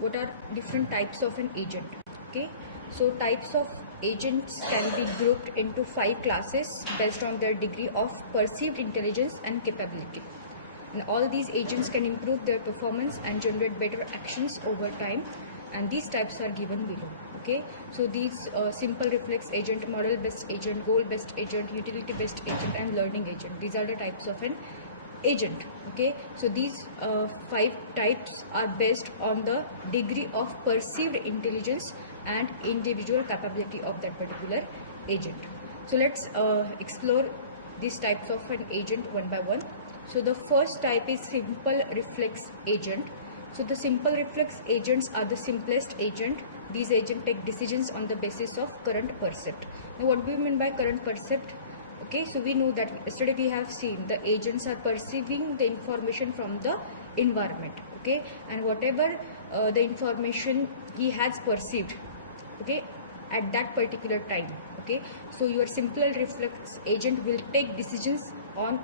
what are different types of an agent. Okay, so types of agents can be grouped into 5 classes based on their degree of perceived intelligence and capability, and all these agents can improve their performance and generate better actions over time, and these types are given below. Okay, so these simple reflex agent, model based agent, goal based agent, utility based agent, and learning agent, these are the types of an agent. Okay, so these 5 types are based on the degree of perceived intelligence and individual capability of that particular agent. So let's explore these types of an agent one by one. So the first type is simple reflex agent. So the simple reflex agents are the simplest agent. These agents take decisions on the basis of current percept. Now what do we mean by current percept? Okay, so we know that yesterday we have seen the agents are perceiving the information from the environment. Okay, and whatever the information he has perceived, okay, at that particular time. Okay, so your simple reflex agent will take decisions on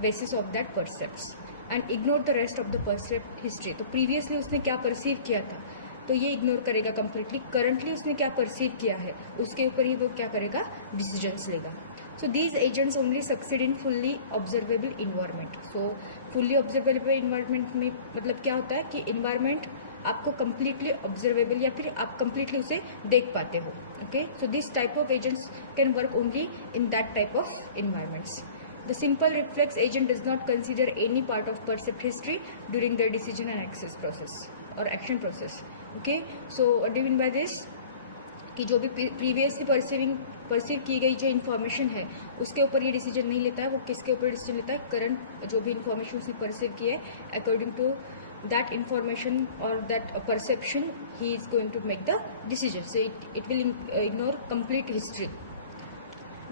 basis of that percepts and ignore the rest of the percept history. तो previously उसने क्या perceive किया था तो ये ignore करेगा completely. currently उसने क्या perceive किया है उसके ऊपर ही वो क्या करेगा, decisions लेगा. So these agents only succeed in fully observable environment. So fully observable environment में मतलब क्या होता है कि environment आपको completely observable या फिर आप completely उसे देख पाते हो. Okay, so this type of agents can work only in that type of environments. The simple reflex agent does not consider any part of percept history during their decision and access process or action process. Okay, so what do you mean by this? कि जो भी previously perceive की गई जो information है उसके ऊपर ये डिसीजन नहीं लेता है. वो किसके ऊपर डिसीजन लेता है, करंट जो भी इन्फॉर्मेशन उसने परसीव की है according to that information or that perception he is going to make the decision. So it will ignore complete history.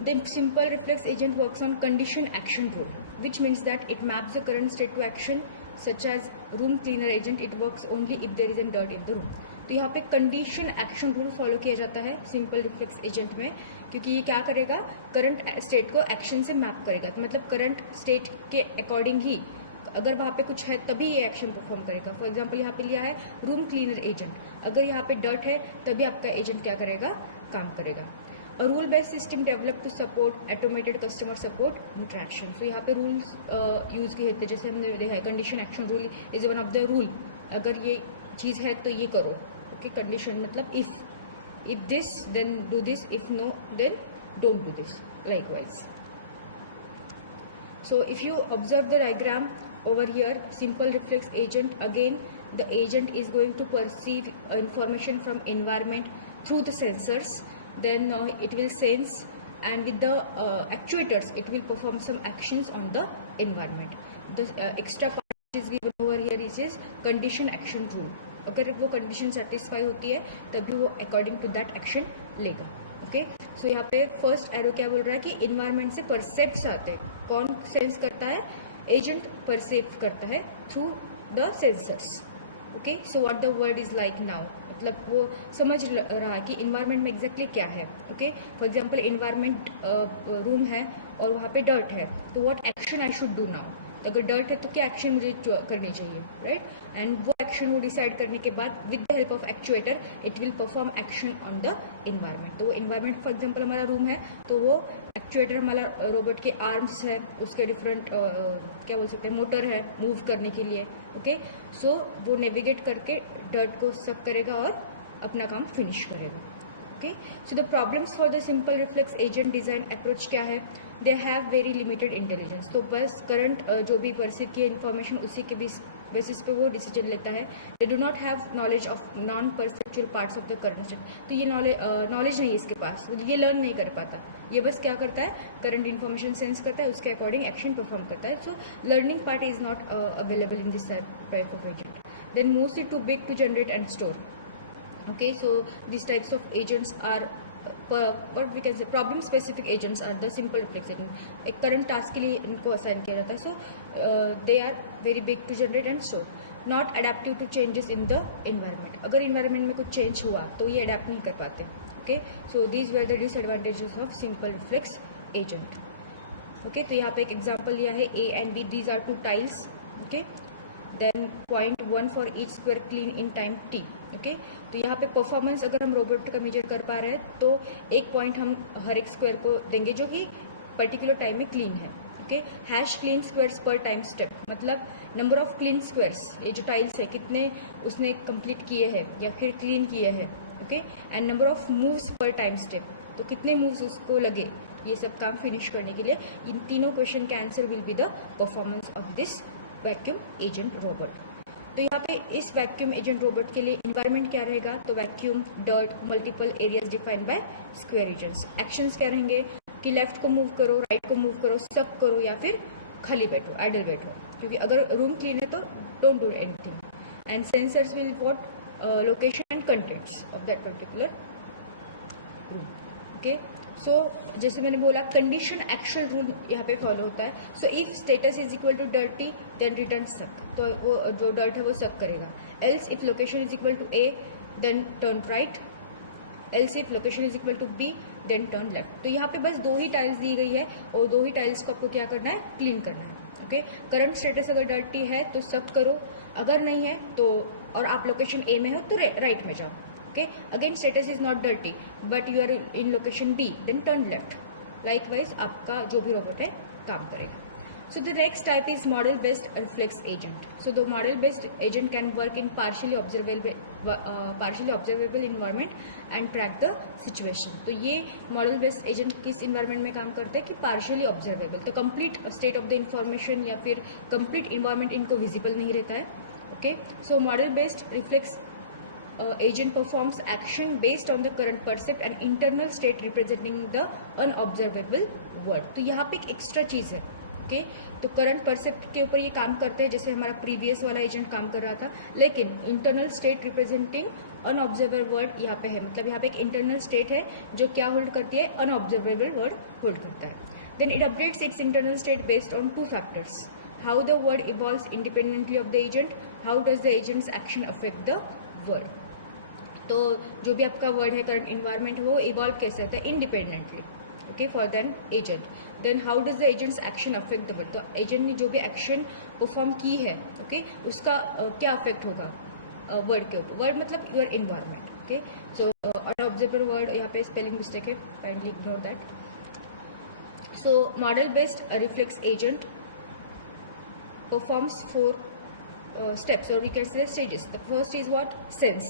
The simple reflex agent works on condition action rule, which means that it maps the current state to action, such as room cleaner agent. It works only if there is a dirt in the room. तो यहाँ पे condition action rule follow किया जाता है simple reflex agent में, क्योंकि ये क्या करेगा, करंट स्टेट को एक्शन से मैप करेगा. तो मतलब करंट स्टेट के अकॉर्डिंग ही अगर वहाँ पे कुछ है तभी ये एक्शन परफॉर्म करेगा. फॉर एग्जांपल यहाँ पे लिया है रूम क्लीनर एजेंट, अगर यहाँ पे डर्ट है तभी आपका एजेंट क्या करेगा, काम करेगा. A rule based system developed to support automated customer support interaction. तो यहाँ पे रूल्स यूज किए थे, जैसे हमने देखा है condition action rule is one of the rule. अगर ये चीज़ है तो ये करो. ओके, कंडीशन मतलब if this then do this, if no then don't do this, likewise. So if you observe the diagram over here, simple reflex agent, again the agent is going to perceive information from environment through the sensors, then it will sense, and with the actuators it will perform some actions on the environment. The extra part which is given over here is condition action rule. अगर वो condition satisfy होती है तभी वो according to that action लेगा. Okay, सो यहाँ पे first arrow क्या बोल रहा है कि इन्वायरमेंट से परसेप्ट्स आते हैं. कौन सेंस करता है, एजेंट परसेप्ट करता है through the sensors. Okay, so what the word is like now, मतलब वो समझ रहा है कि इन्वायरमेंट में एग्जैक्टली क्या है. Okay, for example environment room है और वहाँ पे डर्ट है, तो what action I should do now. तो अगर डर्ट है तो क्या एक्शन मुझे करनी चाहिए, राइट. एंड वो एक्शन वो डिसाइड करने के बाद with the help of actuator it will perform action on the environment. तो वो इन्वायरमेंट फॉर एग्जांपल हमारा रूम है, तो वो एक्चुएटर हमारा रोबोट के आर्म्स है, उसके डिफरेंट क्या बोल सकते हैं, मोटर है मूव करने के लिए. ओके, सो वो नेविगेट करके डर्ट को सक करेगा और अपना काम फिनिश करेगा. Okay, so the problems for the simple reflex agent design approach क्या है, they have very limited intelligence. तो बस करंट जो भी परसीव की इन्फॉर्मेशन उसी के बेसिस पे वो डिसीजन लेता है. They do not have knowledge of non perceptual parts of the current state. तो ये नॉलेज नहीं है इसके पास, ये लर्न नहीं कर पाता. ये बस क्या करता है, करंट इन्फॉर्मेशन सेंस करता है, उसके अकॉर्डिंग एक्शन परफॉर्म करता है. So learning part is not available in this type of agent. Then mostly too big to generate and store. Okay, so these types of agents are what we can say problem specific agents are the simple reflex agent. एक current task के लिए इनको assign किया जाता है. So they are very big to generate and store. Not adaptive to changes in the environment. अगर environment में कुछ change हुआ तो ये adapt नहीं कर पाते. Okay, so these were the disadvantages of simple reflex agent. Okay, तो यहाँ पे एक example लिया है A and B. These are two tiles. Okay, then 0.1 for each square clean in time t. Okay, तो यहाँ पे परफॉर्मेंस अगर हम रोबोट का मेजर कर पा रहे हैं तो 1 पॉइंट हम हर एक स्क्वायर को देंगे जो कि पर्टिकुलर टाइम में क्लीन है. ओके, हैश क्लीन स्क्वायर्स पर टाइम स्टेप, मतलब नंबर ऑफ क्लीन स्क्वायर्स, ये जो टाइल्स है कितने उसने कंप्लीट किए हैं या फिर क्लीन किए हैं. Okay, and number of moves पर टाइम स्टेप, तो कितने मूव्स उसको लगे ये सब काम फिनिश करने के लिए. इन तीनों क्वेश्चन का answer will be the performance of this vacuum agent robot. तो यहाँ पे इस वैक्यूम एजेंट रोबोट के लिए इन्वायरमेंट क्या रहेगा, तो vacuum, dirt, multiple areas defined by square regions. Actions क्या रहेंगे कि लेफ्ट को मूव करो, राइट को मूव करो, सब करो या फिर खाली बैठो, आइडल बैठो, क्योंकि अगर रूम क्लीन है तो don't do anything. And sensors will what location and contents of that particular room. Okay, so जैसे मैंने बोला कंडीशन एक्चुअल रूल यहाँ पे फॉलो होता है. So if status is equal to dirty then return suck, तो वो जो डर्ट है वो सक करेगा. Else if location is equal to A then turn right, else if location is equal to B then turn left. तो यहाँ पे बस 2 ही टाइल्स दी गई है और 2 ही टाइल्स को आपको क्या करना है, क्लीन करना है. ओके, करंट स्टेटस अगर डर्टी है तो सक करो, अगर नहीं है तो, और आप लोकेशन ए में हो तो राइट में जाओ. Okay, again status is not dirty but you are in location B then turn left. Likewise आपका जो भी रोबोट है काम करेगा. So the next type is model based reflex agent. So the model based agent can work in partially observable environment and track the situation. तो ये model based agent किस environment में काम करते हैं कि partially observable, तो complete state of the information या फिर complete environment इनको visible नहीं रहता है. Okay, so model based reflex agent performs action based on the current percept and internal state representing the unobservable world. तो यहाँ पे एक extra चीज़ है. ओके, तो करंट परसेप्ट के ऊपर ये काम करते हैं जैसे हमारा प्रीवियस वाला एजेंट काम कर रहा था, लेकिन internal state representing unobservable word यहाँ पे है. मतलब यहाँ पे एक इंटरनल स्टेट है जो क्या होल्ड करती है, अनऑब्जर्वेबल वर्ड होल्ड करता है. Then it updates its internal state based on 2 factors, how the world evolves independently of the agent, how does the agent's action affect the world. तो जो भी आपका वर्ड है करंट इन्वायरमेंट वो इवॉल्व कैसे होता है, independently. Okay, for then agent. Then how does the agent's action affect the world, तो एजेंट ने जो भी एक्शन परफॉर्म की है ओके उसका क्या अफेक्ट होगा वर्ड के ऊपर. वर्ड मतलब your environment. Okay, so unobservable word, यहाँ पे स्पेलिंग मिस्टेक है, kindly ignore that. So model based reflex agent performs 4 steps, or we can say stages. The first is what, sense.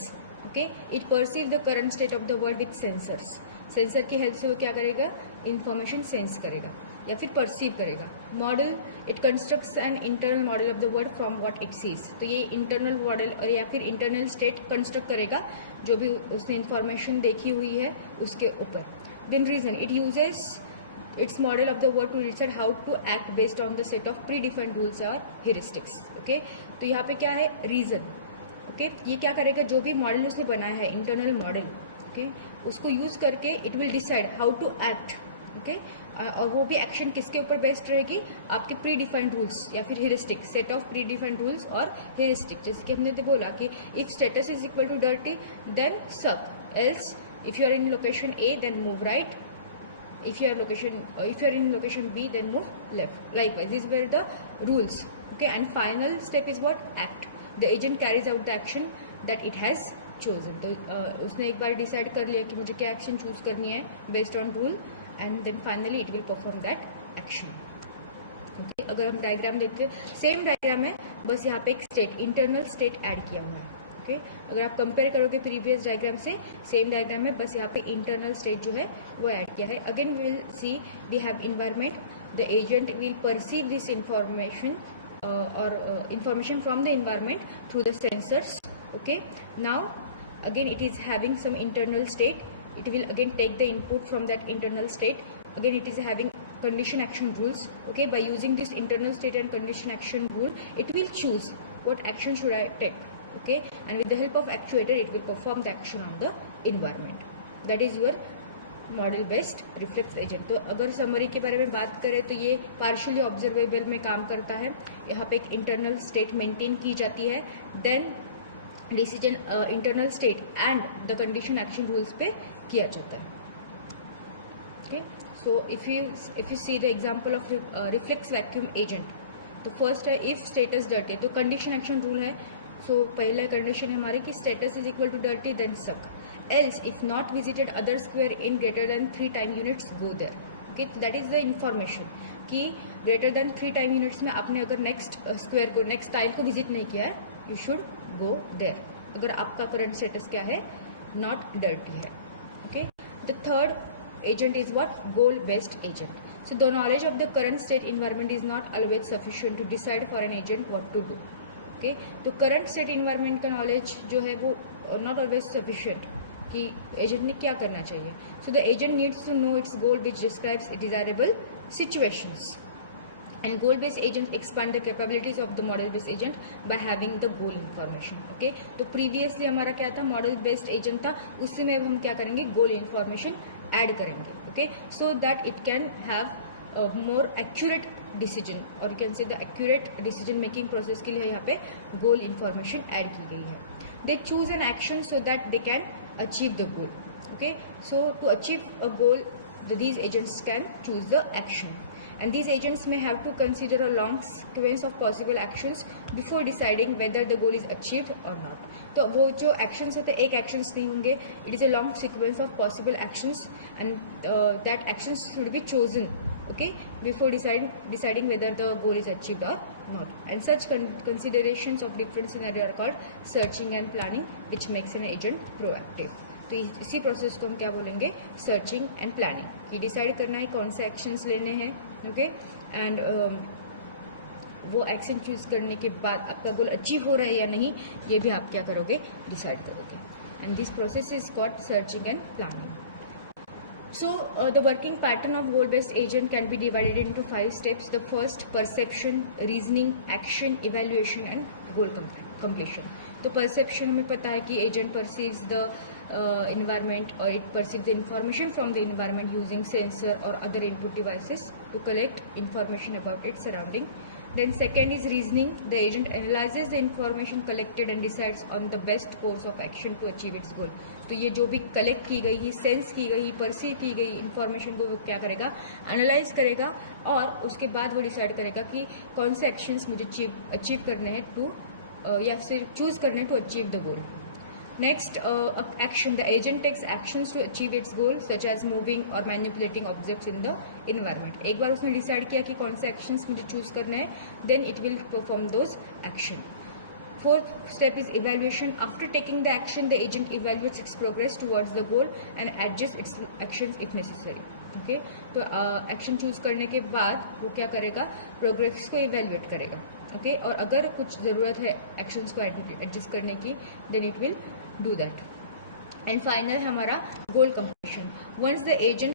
Okay, it perceives the current state of the world with sensors. Sensor की help से वो क्या करेगा, information sense करेगा या फिर perceive करेगा. Model, it constructs an internal model of the world from what it sees. तो ये इंटरनल मॉडल और या फिर इंटरनल स्टेट कंस्ट्रक्ट करेगा जो भी उसने इंफॉर्मेशन देखी हुई है उसके ऊपर. Then reason, it uses its model of the word to decide how to act based on the set of predefined rules or heuristics. Okay, तो यहाँ पे क्या है, रीजन. ओके, ये क्या करेगा, जो भी मॉडल उसने बनाया है इंटरनल मॉडल, ओके, उसको यूज करके it will decide how to act. Okay, और वो भी एक्शन किसके ऊपर बेस्ड रहेगी, आपके प्री डिफाइंड रूल्स या फिर heuristic, set of pre defined rules और हेरिस्टिक. जैसे कि हमने बोला कि if status is equal to dirty then suck, else if you are in location A then move right, if you are in location B then move left. Likewise, these were the rules. Okay, and final step is what, act. The agent carries out the action that it has chosen. तो उसने एक बार decide कर लिया कि मुझे क्या action choose करनी है based on rule, and then finally it will perform that action. Okay, अगर हम डायग्राम देखते हैं, सेम डायग्राम है, बस यहाँ पे एक स्टेट, इंटरनल स्टेट ऐड किया हुआ है. ओके, अगर आप कंपेयर करोगे प्रीवियस डायग्राम से, सेम डायग्राम में बस यहाँ पे इंटरनल स्टेट जो है वो ऐड किया है. Again we will see we have environment, the agent will perceive this information और information from the environment through the sensors. Okay, now again it is having some internal state, it will again take the input from that internal state. Again it is having condition action rules. Okay, by using this internal state and condition action rule, it will choose what action should I take. Okay, and with the help of actuator it will perform the action on the environment. That is your model based reflex agent. तो अगर summary के बारे में बात करें तो ये partially observable में काम करता है. यहाँ पे एक इंटरनल स्टेट मेंटेन की जाती है, then decision internal state and the condition action rules पे किया जाता है. Okay, so if you see the example of reflex vacuum agent, तो फर्स्ट है इफ स्टेटस डर्टी, तो कंडीशन एक्शन रूल है. सो पहला कंडीशन है हमारे कि status is equal to dirty then suck. Else if not visited other square in greater then 3 time units go there. Okay, that is the information कि greater then 3 time units में आपने अगर next square को, next tile को visit नहीं किया है, you should go there. अगर आपका करंट स्टेटस क्या है, नॉट डर्टी है. Okay, the third agent is what? Goal based agent. So the knowledge of the current state environment is not always sufficient to decide for an agent what to do. Okay, तो current state environment का knowledge जो है वो not always sufficient कि agent ने क्या करना चाहिए. So the agent needs to know its goal which describes desirable situations. And goal based agents expand the capabilities of the model based agent by having the goal information. Okay, तो previously हमारा क्या था, model based agent था, उसी में अब हम क्या करेंगे, goal information ऐड करेंगे. Okay, so that it can have more accurate decision, और you can say the accurate decision making process के लिए यहाँ पे गोल इन्फॉर्मेशन ऐड की गई है. They choose an action so that they can achieve the goal. Okay, so to achieve a goal these agents can choose the action, and these agents may have to consider a long sequence of possible actions before deciding whether the goal is achieved or not. तो वो जो actions होते हैं, एक actions नहीं होंगे, it is a long sequence of possible actions, and that actions should be chosen, okay, before deciding whether the goal is achieved or not. And such considerations of different scenarios are called searching and planning, which makes an agent proactive. तो इसी process को हम क्या बोलेंगे, searching and planning. कि decide करना है कौन से एक्शंस लेने हैं. ओके, एंड वो एक्शन चूज करने के बाद आपका गोल अचीव हो रहा है या नहीं, ये भी आप क्या करोगे, डिसाइड करोगे. And this process is called searching and planning. So the working pattern of goal-based agent can be divided into 5 steps. The first, perception, reasoning, action, evaluation and goal completion. तो perception हमें पता है कि agent perceives the environment, or it perceives the information from the environment using sensor or other input devices to collect information about its surrounding. Then second is reasoning. The agent analyzes the information collected and decides on the best course of action to achieve its goal. तो ये जो भी collect की गई, sense की गई, perceive की गई इन्फॉर्मेशन को वो क्या करेगा, एनालाइज करेगा, और उसके बाद वो डिसाइड करेगा कि कौन से एक्शंस मुझे अचीव करने हैं टू, या फिर चूज करने हैं to achieve the goal. Next, action. The agent takes actions to achieve its goal, such as moving or manipulating objects in the environment. एक बार उसने डिसाइड किया कि कौन से एक्शंस मुझे चूज करने हैं, then it will perform those action. Fourth step is evaluation. After taking the action, the agent evaluates its progress towards the goal and adjusts its actions if necessary. Okay, तो action choose करने के बाद वो क्या करेगा, progress को evaluate करेगा. Okay, और अगर कुछ ज़रूरत है एक्शंस को एडजस्ट करने की, then it will do that. And final हमारा goal completion. Once the agent